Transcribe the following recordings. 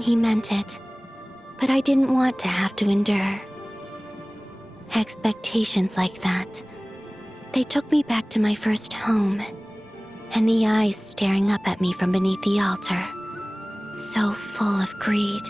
he meant it, but I didn't want to have to endure expectations like that. They took me back to my first home, and the eyes staring up at me from beneath the altar, so full of greed.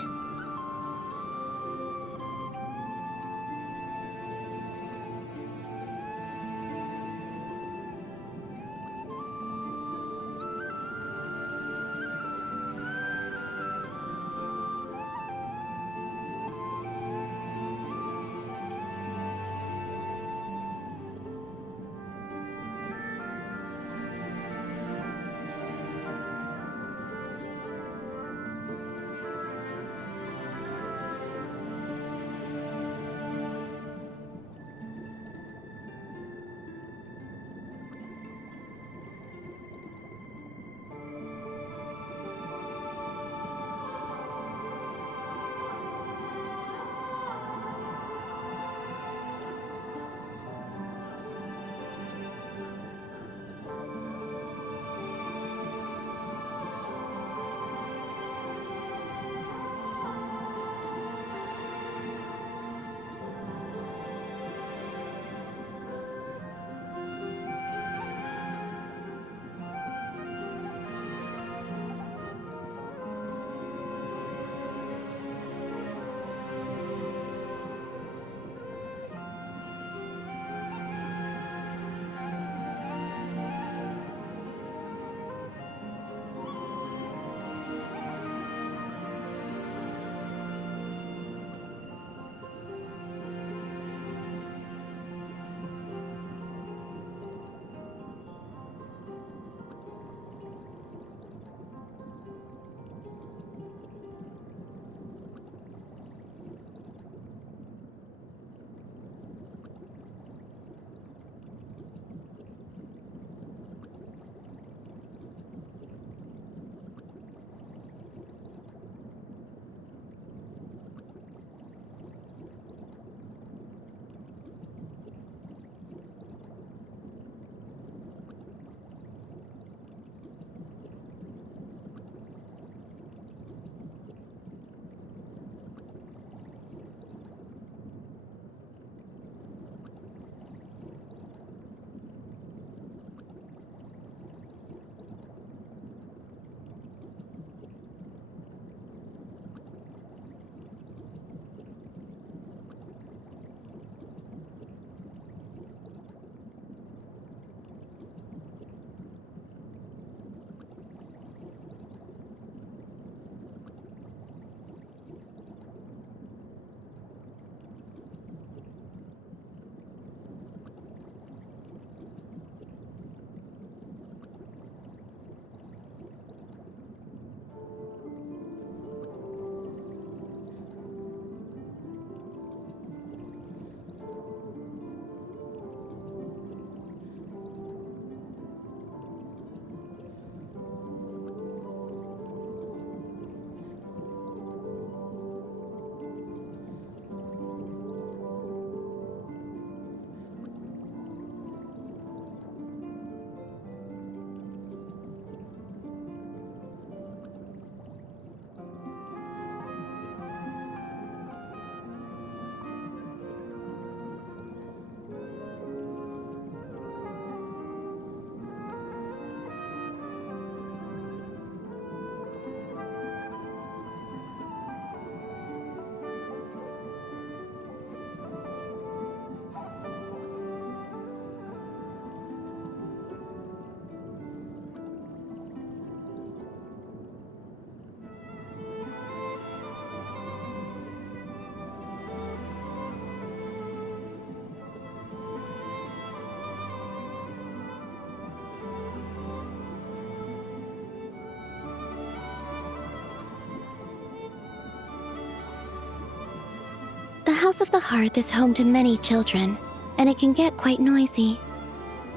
The House of the Hearth is home to many children, and it can get quite noisy.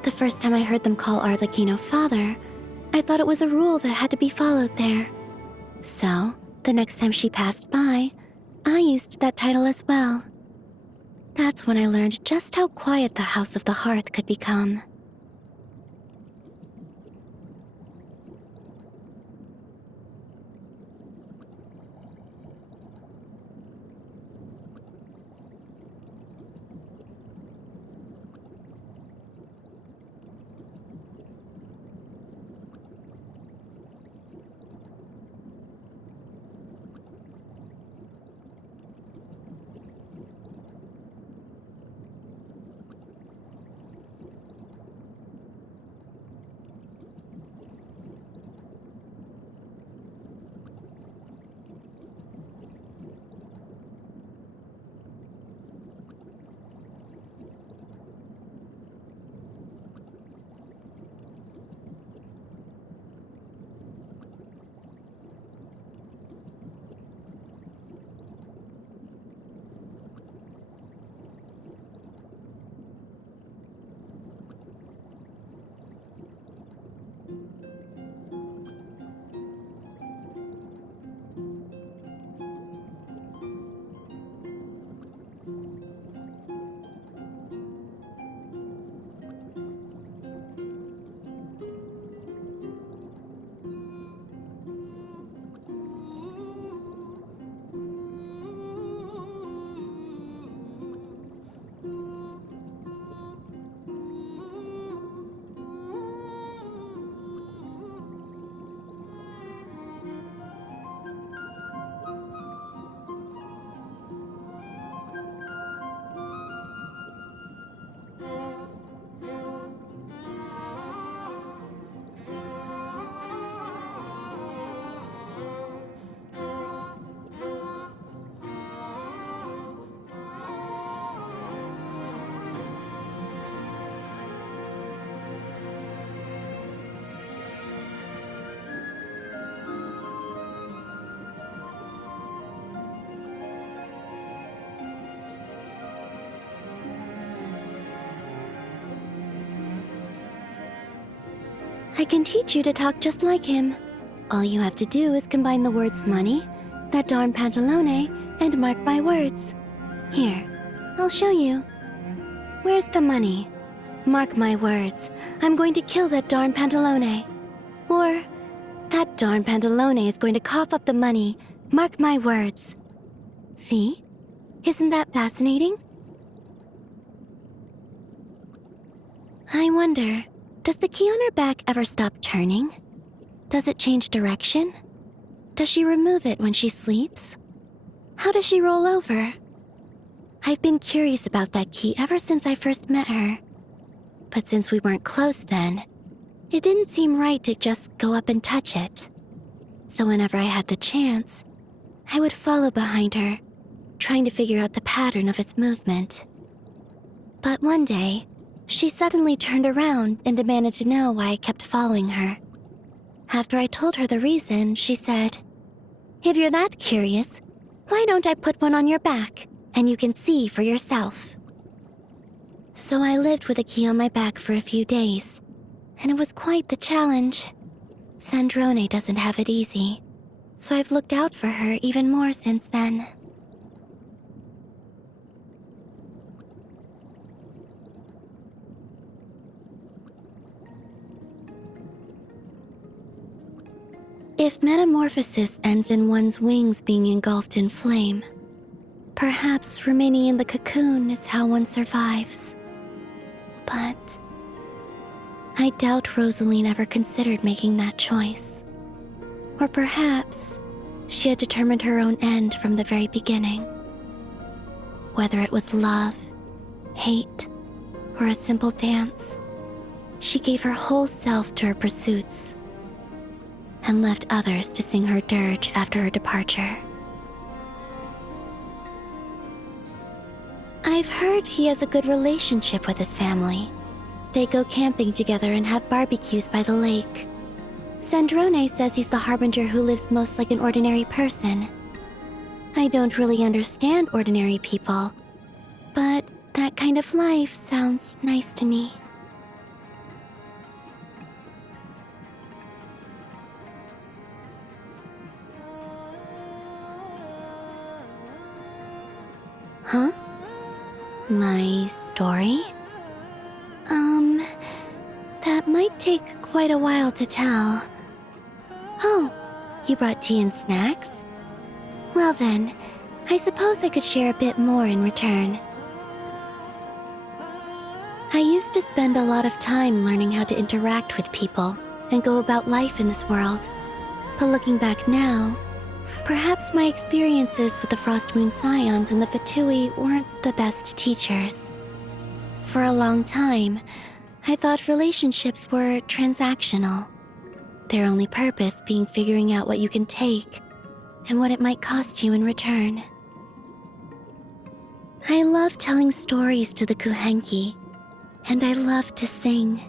The first time I heard them call Arlecchino father, I thought it was a rule that had to be followed there. So, the next time she passed by, I used that title as well. That's when I learned just how quiet the House of the Hearth could become. I can teach you to talk just like him. All you have to do is combine the words money, that darn pantalone, and mark my words. Here, I'll show you. Where's the money? Mark my words. I'm going to kill that darn pantalone. Or, that darn pantalone is going to cough up the money. Mark my words. See? Isn't that fascinating? I wonder, does the key on her back ever stop turning? Does it change direction? Does she remove it when she sleeps? How does she roll over? I've been curious about that key ever since I first met her. But since we weren't close then, it didn't seem right to just go up and touch it. So whenever I had the chance, I would follow behind her, trying to figure out the pattern of its movement. But one day, she suddenly turned around and demanded to know why I kept following her. After I told her the reason, she said, "If you're that curious, why don't I put one on your back, and you can see for yourself?" So I lived with a key on my back for a few days, and it was quite the challenge. Sandrone doesn't have it easy, so I've looked out for her even more since then. If metamorphosis ends in one's wings being engulfed in flame, perhaps remaining in the cocoon is how one survives. But I doubt Rosaline ever considered making that choice. Or perhaps she had determined her own end from the very beginning. Whether it was love, hate, or a simple dance, she gave her whole self to her pursuits and left others to sing her dirge after her departure. I've heard he has a good relationship with his family. They go camping together and have barbecues by the lake. Sandrone says he's the harbinger who lives most like an ordinary person. I don't really understand ordinary people, but that kind of life sounds nice to me. Huh? My story? That might take quite a while to tell. Oh, you brought tea and snacks? Well then, I suppose I could share a bit more in return. I used to spend a lot of time learning how to interact with people and go about life in this world. But looking back now, perhaps my experiences with the Frost Moon Scions and the Fatui weren't the best teachers. For a long time, I thought relationships were transactional, their only purpose being figuring out what you can take and what it might cost you in return. I love telling stories to the Kuhenki, and I love to sing.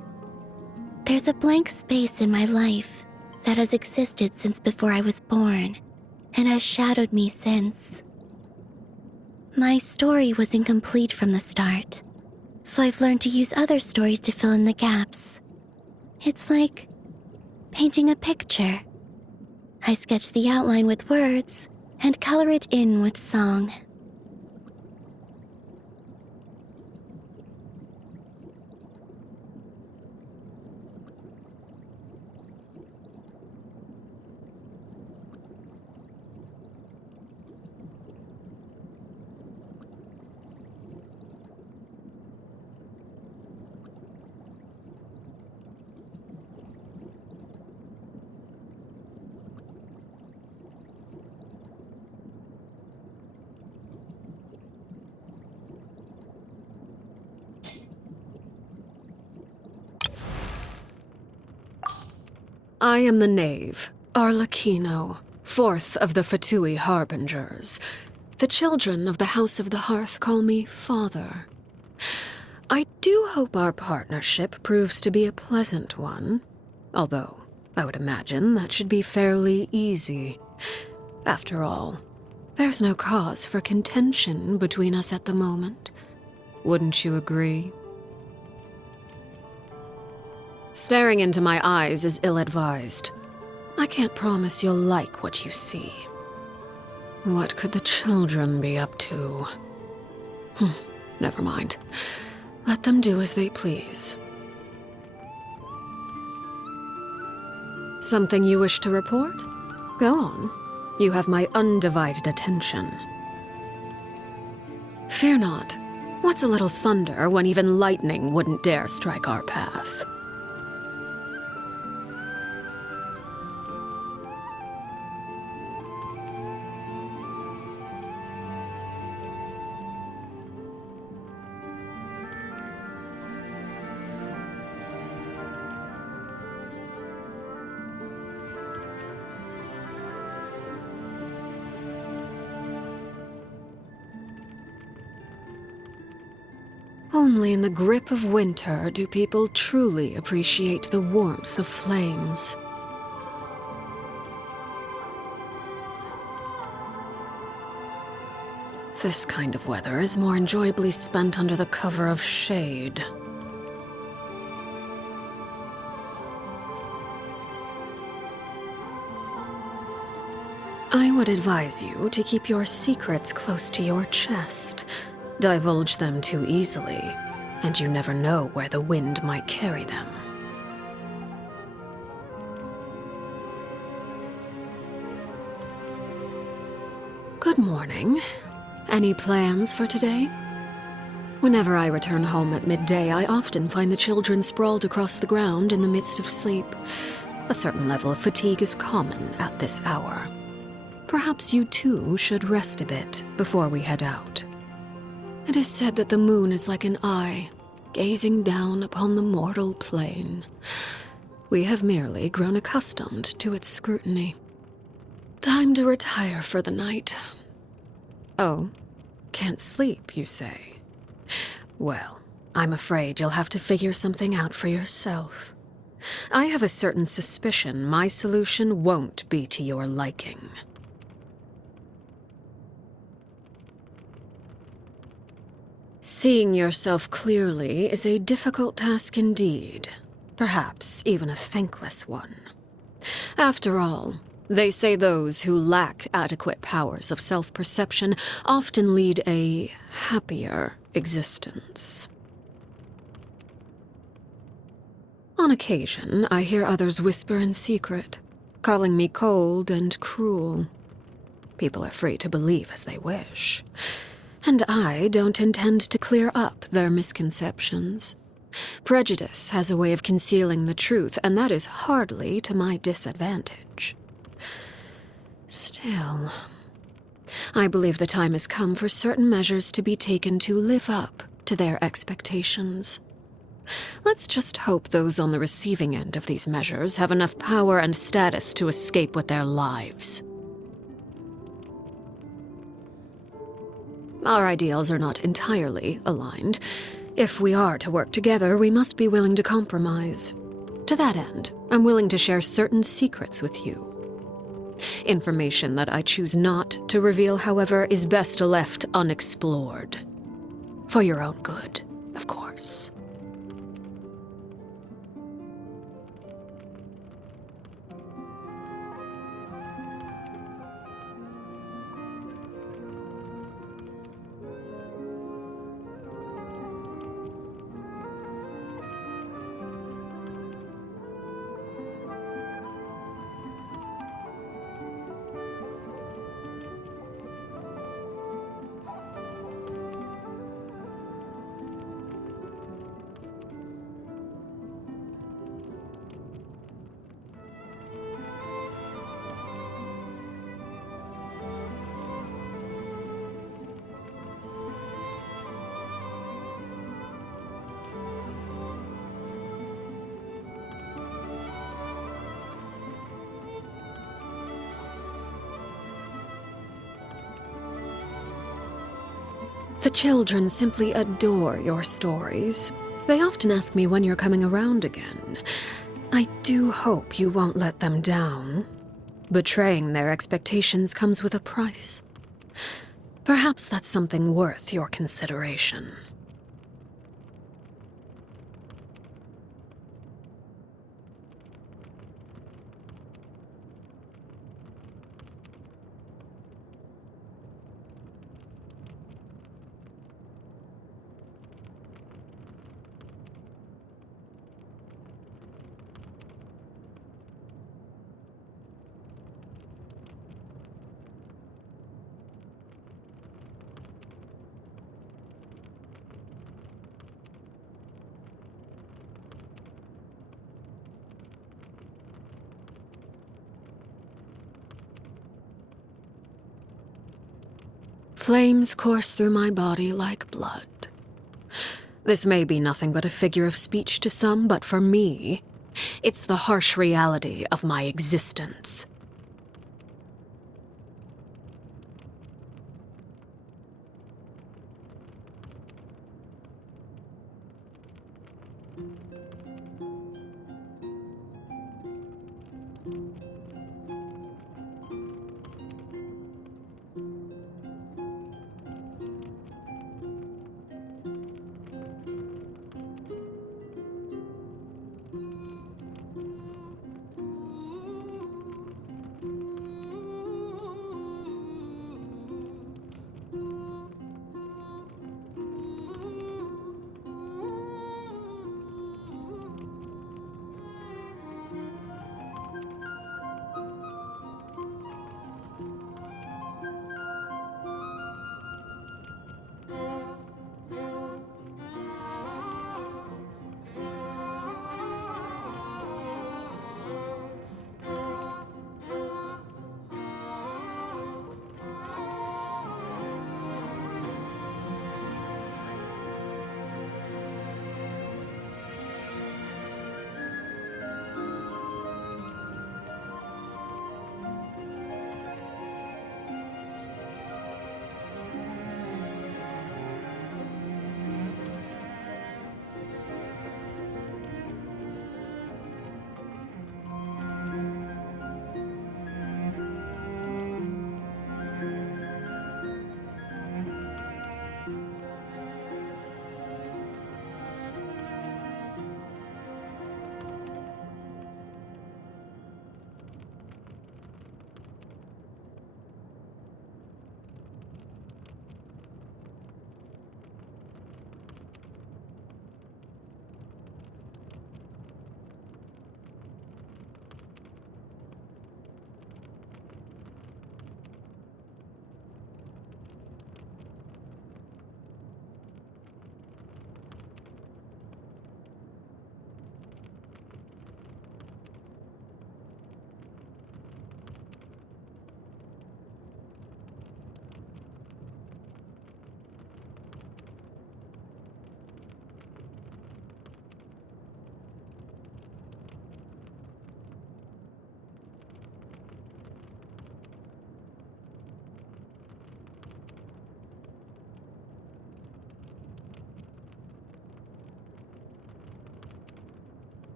There's a blank space in my life that has existed since before I was born, and has shadowed me since. My story was incomplete from the start, so I've learned to use other stories to fill in the gaps. It's like painting a picture. I sketch the outline with words and color it in with song. I am the knave, Arlecchino, fourth of the Fatui Harbingers. The children of the House of the Hearth call me Father. I do hope our partnership proves to be a pleasant one, although I would imagine that should be fairly easy. After all, there's no cause for contention between us at the moment. Wouldn't you agree? Staring into my eyes is ill-advised. I can't promise you'll like what you see. What could the children be up to? Never mind. Let them do as they please. Something you wish to report? Go on. You have my undivided attention. Fear not. What's a little thunder when even lightning wouldn't dare strike our path? Only in the grip of winter do people truly appreciate the warmth of flames. This kind of weather is more enjoyably spent under the cover of shade. I would advise you to keep your secrets close to your chest. Divulge them too easily, and you never know where the wind might carry them. Good morning. Any plans for today? Whenever I return home at midday, I often find the children sprawled across the ground in the midst of sleep. A certain level of fatigue is common at this hour. Perhaps you too should rest a bit before we head out. It is said that the moon is like an eye, gazing down upon the mortal plane. We have merely grown accustomed to its scrutiny. Time to retire for the night. Oh, can't sleep, you say? Well, I'm afraid you'll have to figure something out for yourself. I have a certain suspicion my solution won't be to your liking. Seeing yourself clearly is a difficult task indeed, perhaps even a thankless one. After all, they say those who lack adequate powers of self-perception often lead a happier existence. On occasion, I hear others whisper in secret, calling me cold and cruel. People are free to believe as they wish. And I don't intend to clear up their misconceptions. Prejudice has a way of concealing the truth, and that is hardly to my disadvantage. Still, I believe the time has come for certain measures to be taken to live up to their expectations. Let's just hope those on the receiving end of these measures have enough power and status to escape with their lives. Our ideals are not entirely aligned. If we are to work together, we must be willing to compromise. To that end, I'm willing to share certain secrets with you. Information that I choose not to reveal, however, is best left unexplored. For your own good, of course. The children simply adore your stories. They often ask me when you're coming around again. I do hope you won't let them down. Betraying their expectations comes with a price. Perhaps that's something worth your consideration. Flames course through my body like blood. This may be nothing but a figure of speech to some, but for me, it's the harsh reality of my existence.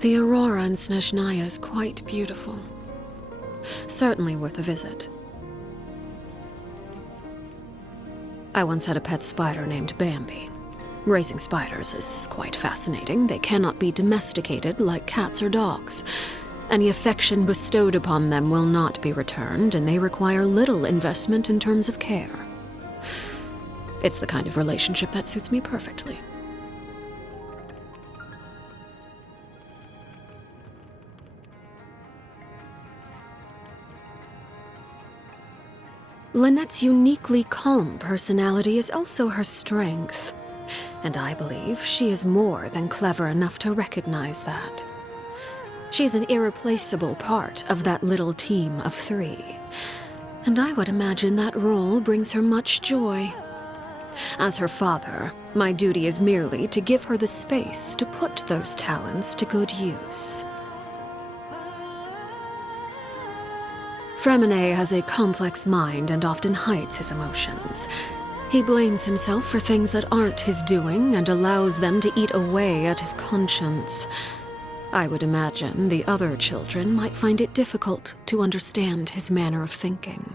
The aurora in Snezhnaya is quite beautiful. Certainly worth a visit. I once had a pet spider named Bambi. Raising spiders is quite fascinating. They cannot be domesticated like cats or dogs. Any affection bestowed upon them will not be returned, and they require little investment in terms of care. It's the kind of relationship that suits me perfectly. Lynette's uniquely calm personality is also her strength, and I believe she is more than clever enough to recognize that. She's an irreplaceable part of that little team of 3, and I would imagine that role brings her much joy. As her father, my duty is merely to give her the space to put those talents to good use. Fremine has a complex mind and often hides his emotions. He blames himself for things that aren't his doing and allows them to eat away at his conscience. I would imagine the other children might find it difficult to understand his manner of thinking.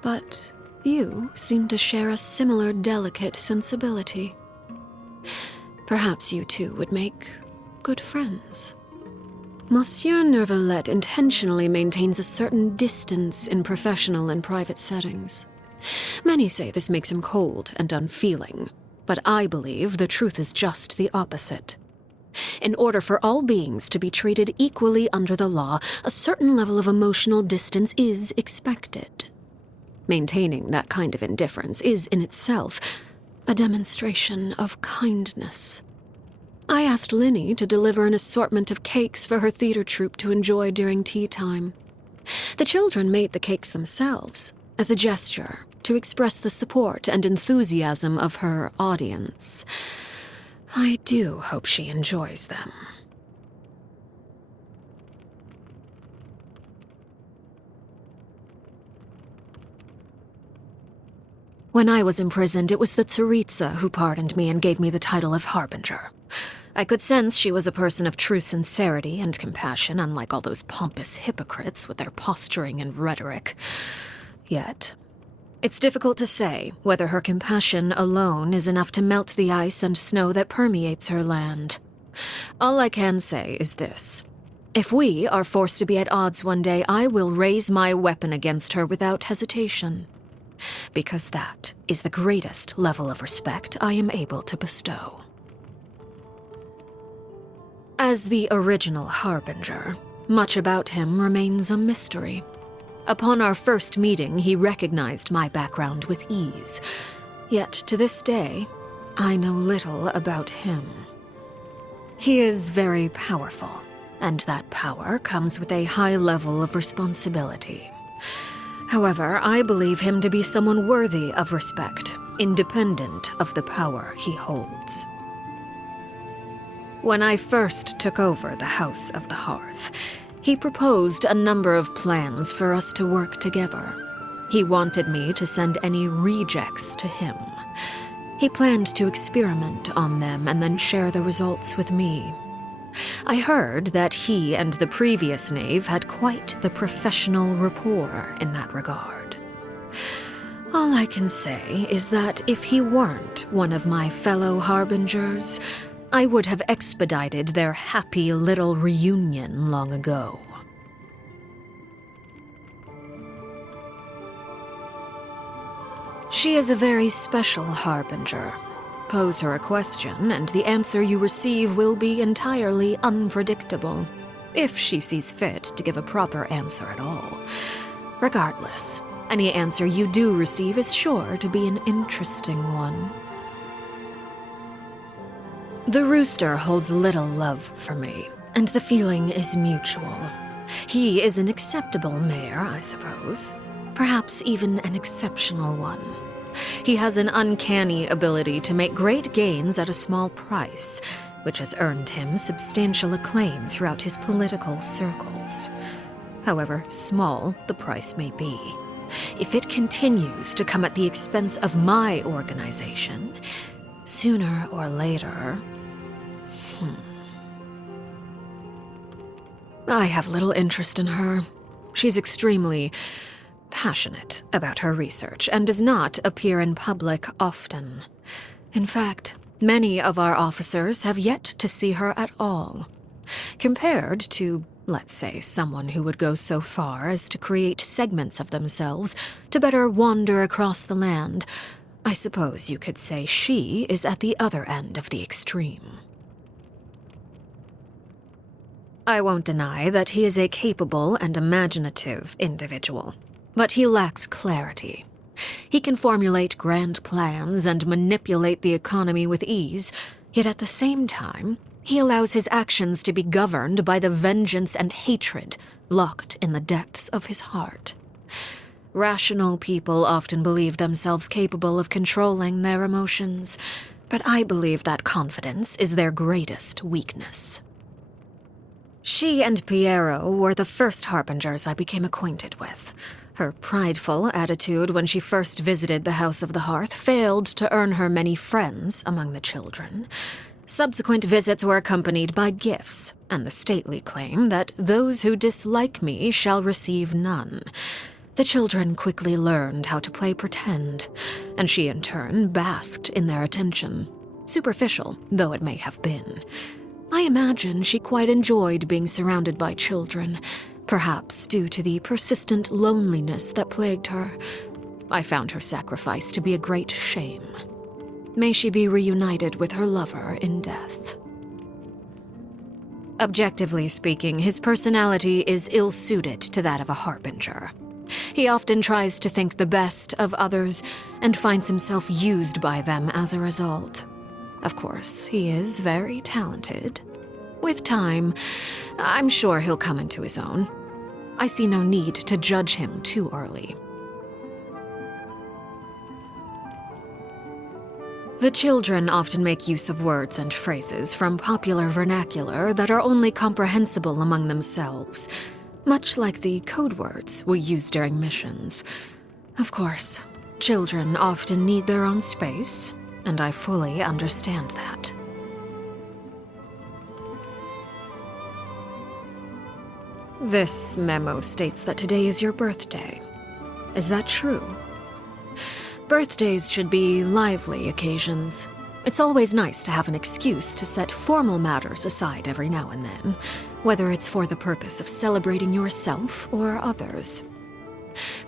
But you seem to share a similar delicate sensibility. Perhaps you two would make good friends. Monsieur Nervalette intentionally maintains a certain distance in professional and private settings. Many say this makes him cold and unfeeling, but I believe the truth is just the opposite. In order for all beings to be treated equally under the law, a certain level of emotional distance is expected. Maintaining that kind of indifference is, in itself, a demonstration of kindness. I asked Linny to deliver an assortment of cakes for her theater troupe to enjoy during tea time. The children made the cakes themselves, as a gesture to express the support and enthusiasm of her audience. I do hope she enjoys them. When I was imprisoned, it was the Tsaritsa who pardoned me and gave me the title of Harbinger. I could sense she was a person of true sincerity and compassion, unlike all those pompous hypocrites with their posturing and rhetoric. Yet, it's difficult to say whether her compassion alone is enough to melt the ice and snow that permeates her land. All I can say is this. If we are forced to be at odds one day, I will raise my weapon against her without hesitation. Because that is the greatest level of respect I am able to bestow. As the original Harbinger, much about him remains a mystery. Upon our first meeting, he recognized my background with ease. Yet, to this day, I know little about him. He is very powerful, and that power comes with a high level of responsibility. However, I believe him to be someone worthy of respect, independent of the power he holds. When I first took over the House of the Hearth, he proposed a number of plans for us to work together. He wanted me to send any rejects to him. He planned to experiment on them and then share the results with me. I heard that he and the previous knave had quite the professional rapport in that regard. All I can say is that if he weren't one of my fellow Harbingers, I would have expedited their happy little reunion long ago. She is a very special Harbinger. Pose her a question, and the answer you receive will be entirely unpredictable, if she sees fit to give a proper answer at all. Regardless, any answer you do receive is sure to be an interesting one. The rooster holds little love for me, and the feeling is mutual. He is an acceptable mayor, I suppose. Perhaps even an exceptional one. He has an uncanny ability to make great gains at a small price, which has earned him substantial acclaim throughout his political circles. However small the price may be, if it continues to come at the expense of my organization, sooner or later... I have little interest in her. She's extremely passionate about her research and does not appear in public often. In fact, many of our officers have yet to see her at all. Compared to, let's say, someone who would go so far as to create segments of themselves to better wander across the land, I suppose you could say she is at the other end of the extreme. I won't deny that he is a capable and imaginative individual, but he lacks clarity. He can formulate grand plans and manipulate the economy with ease, yet at the same time, he allows his actions to be governed by the vengeance and hatred locked in the depths of his heart. Rational people often believe themselves capable of controlling their emotions, but I believe that confidence is their greatest weakness. She and Piero were the first Harbingers I became acquainted with. Her prideful attitude when she first visited the House of the Hearth failed to earn her many friends among the children. Subsequent visits were accompanied by gifts, and the stately claim that those who dislike me shall receive none. The children quickly learned how to play pretend, and she in turn basked in their attention, superficial though it may have been. I imagine she quite enjoyed being surrounded by children, perhaps due to the persistent loneliness that plagued her. I found her sacrifice to be a great shame. May she be reunited with her lover in death. Objectively speaking, his personality is ill-suited to that of a harbinger. He often tries to think the best of others and finds himself used by them as a result. Of course, he is very talented. With time, I'm sure he'll come into his own. I see no need to judge him too early. The children often make use of words and phrases from popular vernacular that are only comprehensible among themselves, much like the code words we use during missions. Of course, children often need their own space, and I fully understand that. This memo states that today is your birthday. Is that true? Birthdays should be lively occasions. It's always nice to have an excuse to set formal matters aside every now and then, whether it's for the purpose of celebrating yourself or others.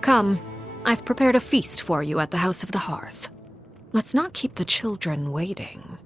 Come, I've prepared a feast for you at the House of the Hearth. Let's not keep the children waiting.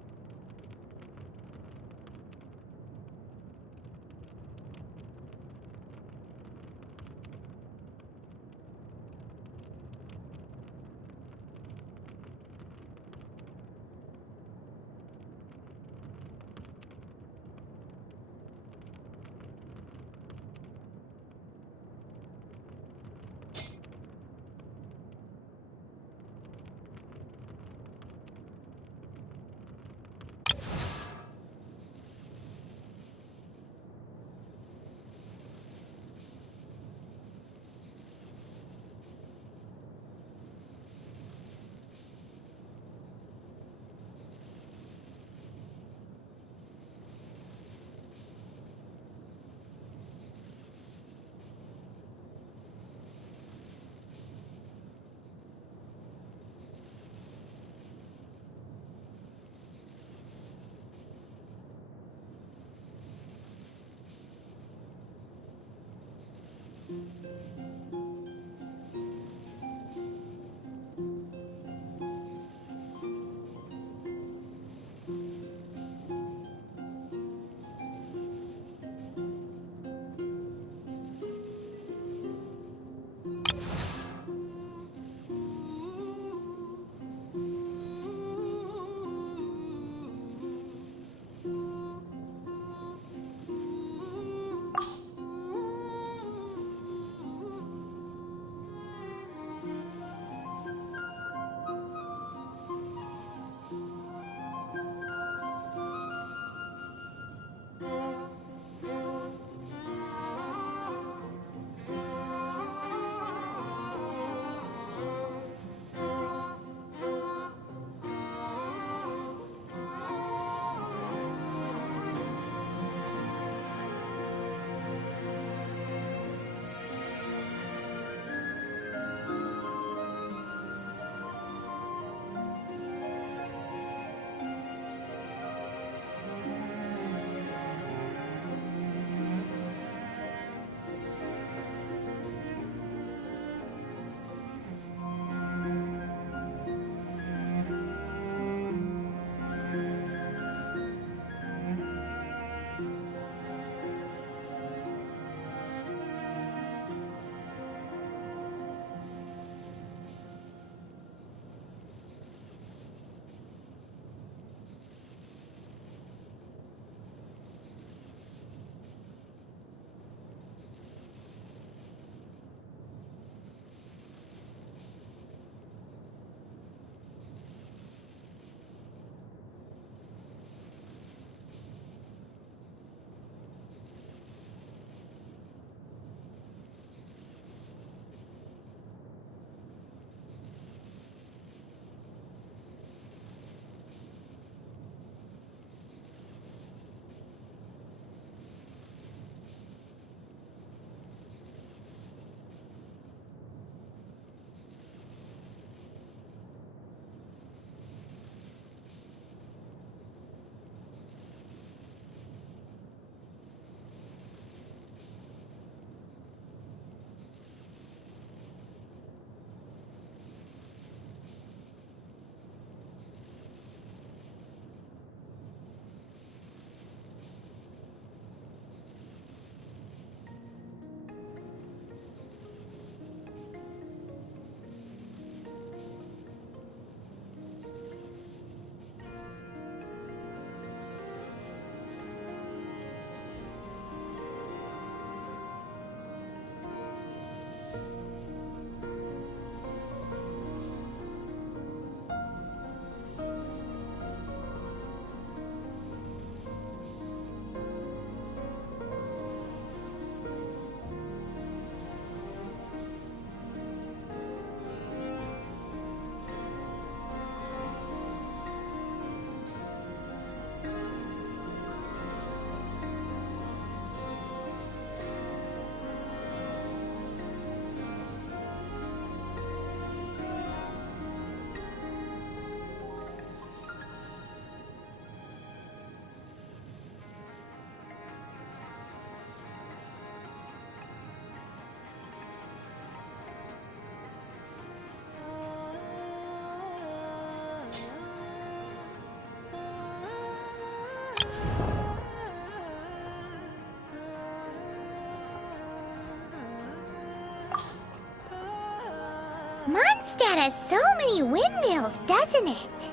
Mondstadt has so many windmills, doesn't it?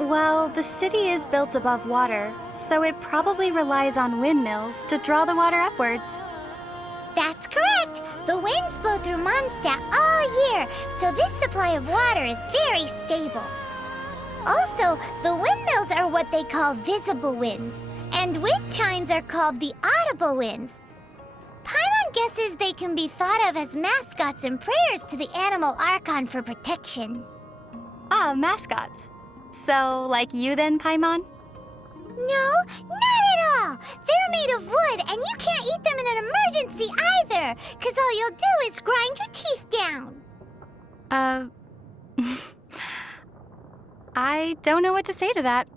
Well, the city is built above water, so it probably relies on windmills to draw the water upwards. That's correct. The winds blow through Mondstadt all year, so this supply of water is very stable. Also, the windmills are what they call visible winds, and wind chimes are called the audible winds. Paimon guesses they can be thought of as mascots and prayers to the animal Archon for protection. Ah, mascots. So, like you then, Paimon? No, not at all! They're made of wood, and you can't eat them in an emergency either, because all you'll do is grind your teeth down. I don't know what to say to that.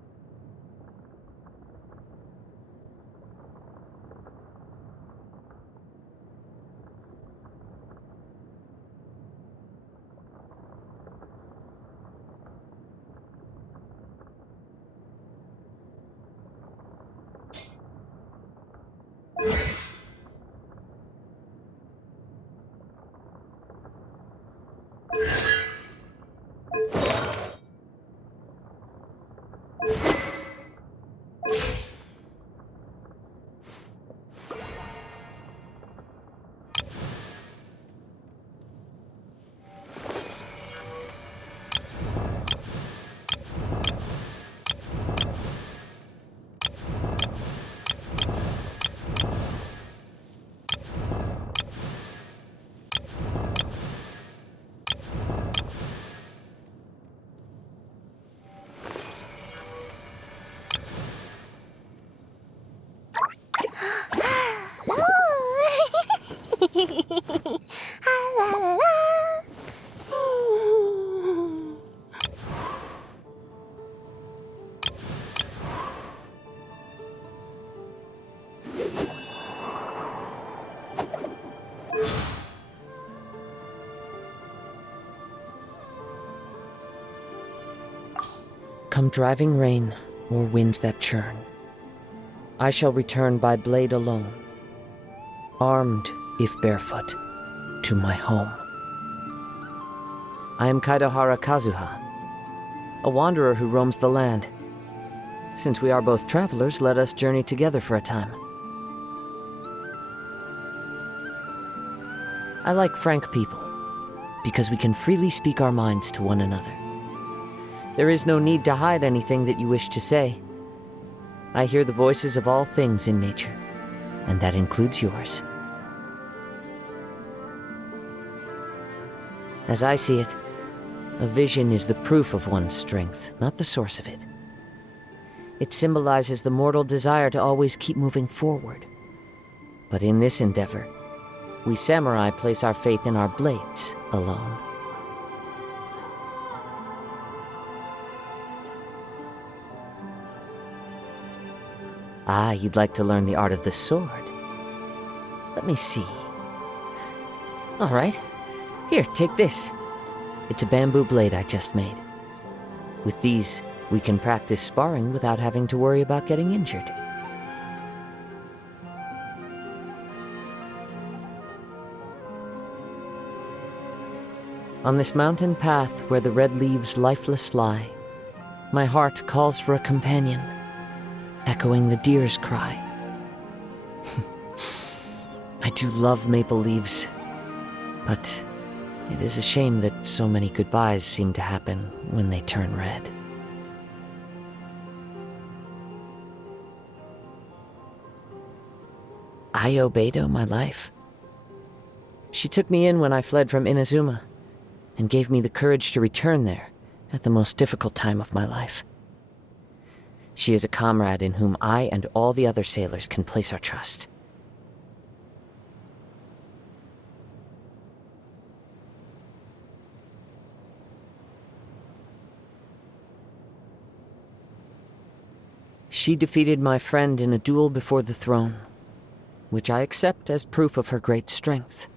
Come driving rain or winds that churn, I shall return by blade alone, armed if barefoot, to my home. I am Kaidohara Kazuha, a wanderer who roams the land. Since we are both travelers, let us journey together for a time. I like frank people, because we can freely speak our minds to one another. There is no need to hide anything that you wish to say. I hear the voices of all things in nature, and that includes yours. As I see it, a vision is the proof of one's strength, not the source of it. It symbolizes the mortal desire to always keep moving forward. But in this endeavor, we samurai place our faith in our blades alone. Ah, you'd like to learn the art of the sword. Let me see. All right. Here, take this. It's a bamboo blade I just made. With these, we can practice sparring without having to worry about getting injured. On this mountain path where the red leaves lifeless lie, my heart calls for a companion, echoing the deer's cry. I do love maple leaves, but it is a shame that so many goodbyes seem to happen when they turn red. I owe Beidou my life. She took me in when I fled from Inazuma, and gave me the courage to return there at the most difficult time of my life. She is a comrade in whom I and all the other sailors can place our trust. She defeated my friend in a duel before the throne, which I accept as proof of her great strength.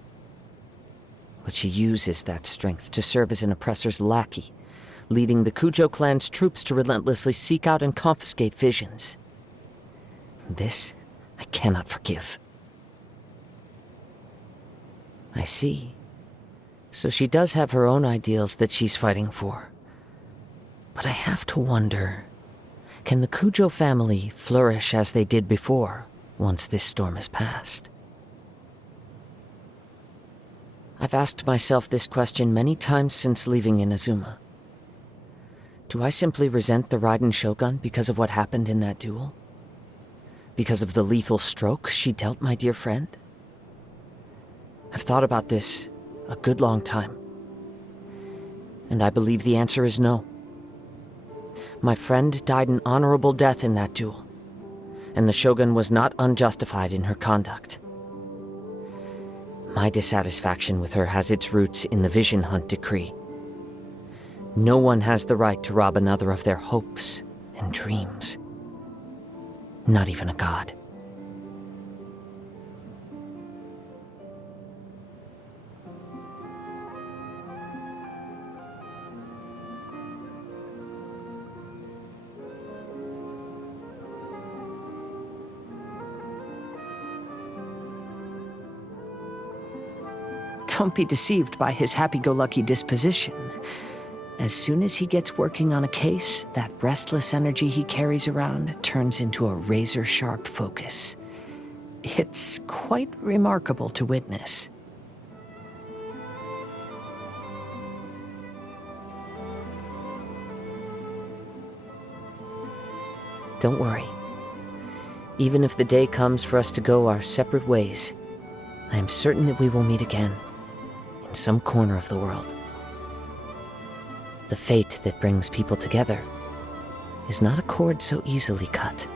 But she uses that strength to serve as an oppressor's lackey, leading the Kujo clan's troops to relentlessly seek out and confiscate visions. This I cannot forgive. I see. So she does have her own ideals that she's fighting for. But I have to wonder, can the Kujo family flourish as they did before, once this storm has passed? I've asked myself this question many times since leaving Inazuma. Do I simply resent the Raiden Shogun because of what happened in that duel? Because of the lethal stroke she dealt my dear friend? I've thought about this a good long time, and I believe the answer is no. My friend died an honorable death in that duel, and the Shogun was not unjustified in her conduct. My dissatisfaction with her has its roots in the Vision Hunt decree. No one has the right to rob another of their hopes and dreams. Not even a god. Don't be deceived by his happy-go-lucky disposition. As soon as he gets working on a case, that restless energy he carries around turns into a razor-sharp focus. It's quite remarkable to witness. Don't worry. Even if the day comes for us to go our separate ways, I am certain that we will meet again, in some corner of the world. The fate that brings people together is not a cord so easily cut.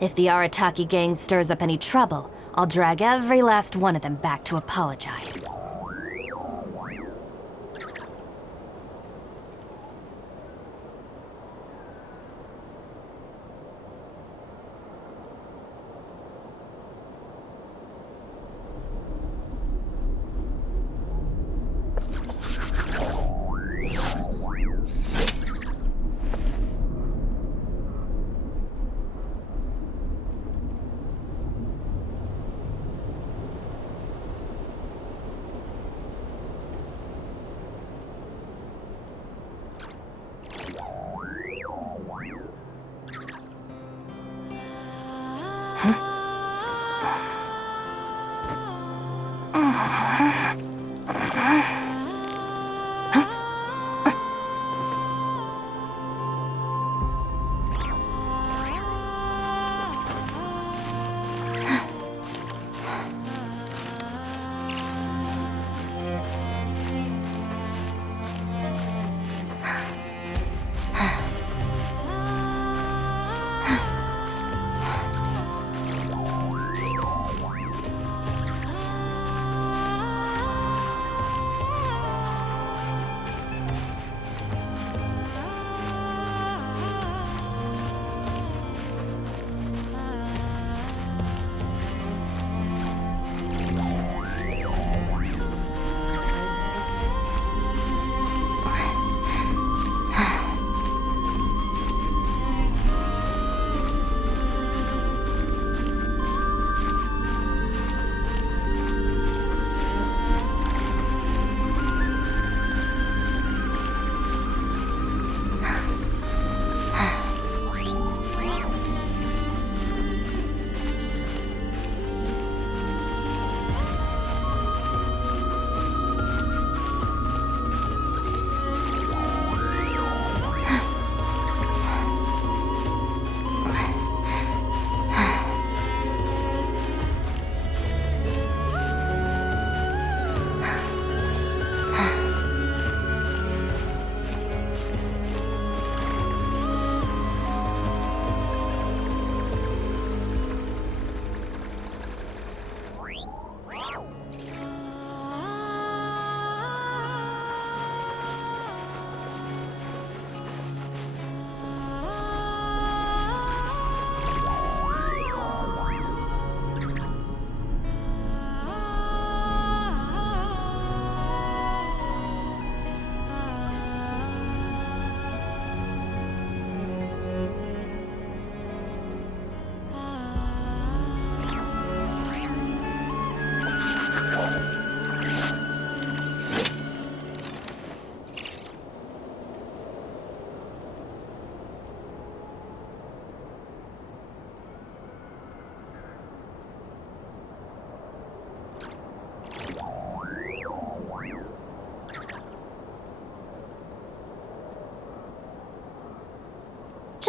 If the Arataki gang stirs up any trouble, I'll drag every last one of them back to apologize.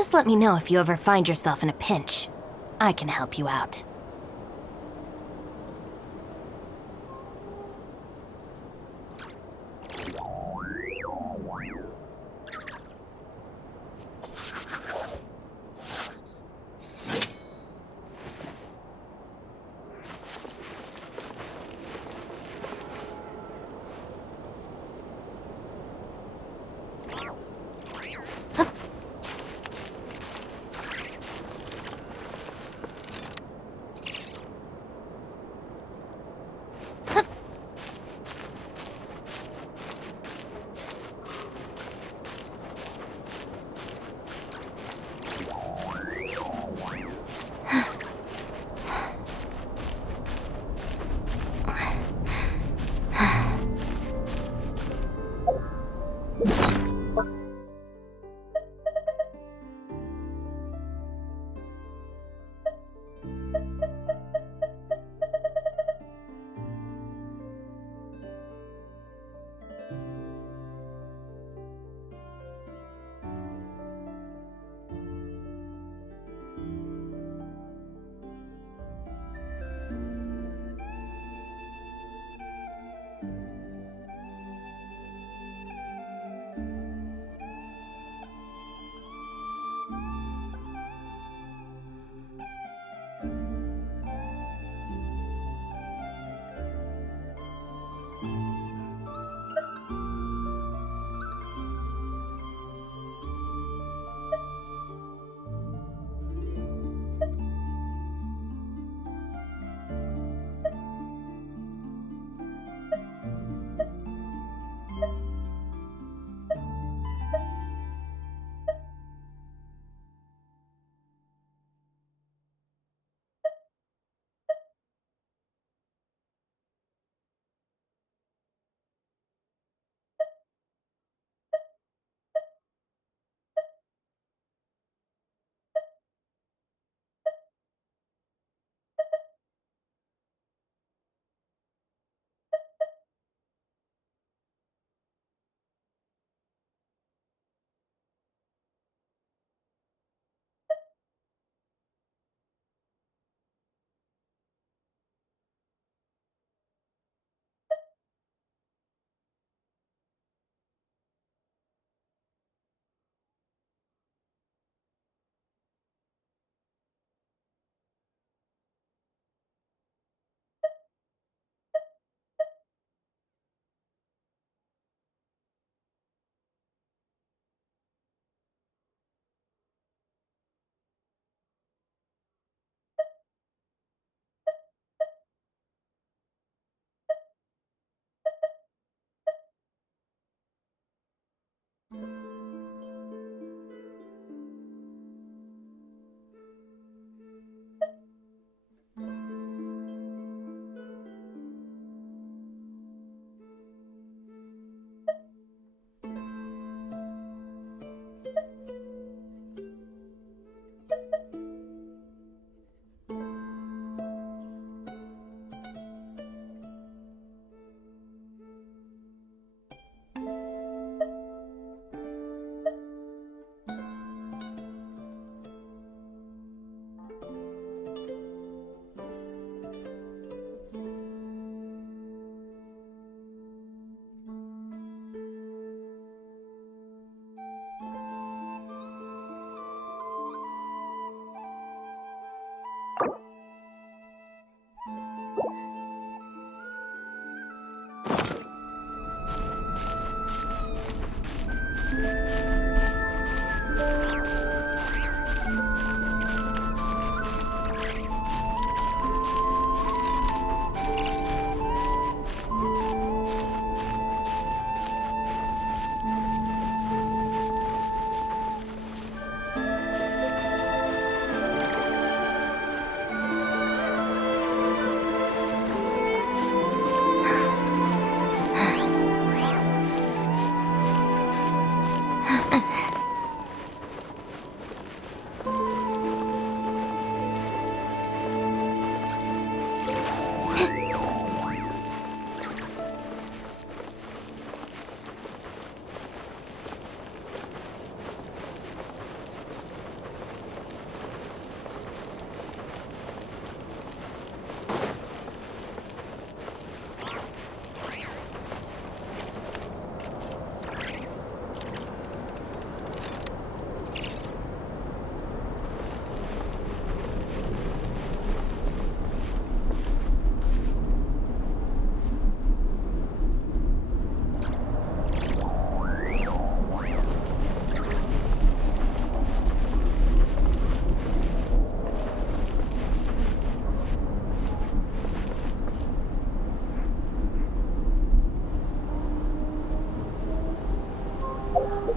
Just let me know if you ever find yourself in a pinch. I can help you out.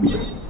Wow!